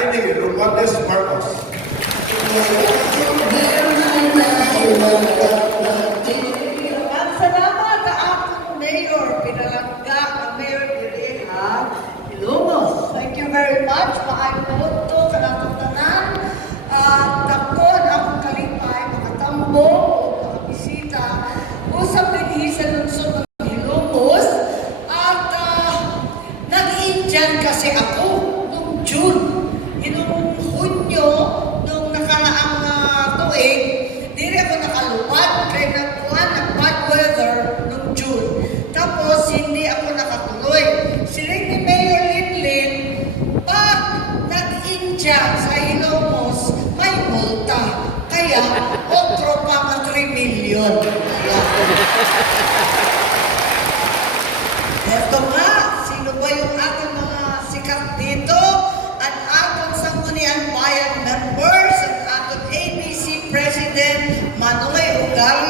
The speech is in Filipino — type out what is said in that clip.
Jaime Romualdez Marcos. At salamat sa akong mayor, pinalangga ang mayor Direha Ilongos. Thank you very much. Maayong to kanatong tanan. Takon akong kalipay, makatambo, makabisita. Usap din sa lungsod ng Ilongos. At nag-Indian kasi ako noong June. Noong Hunyo, noong nakaraang tuig, hindi ako nakalupad kaya nag-bad weather noong June. Tapos hindi ako nakatuloy. Si ni Mayor Linlin, pag nag-India sa Ilongos, may multa. Kaya, otro pa ka 3 million. Eto nga, sino ba yung ating mga sikat dito? At atong Sangguniang Bayan members at atong ABC President Manoy Ugali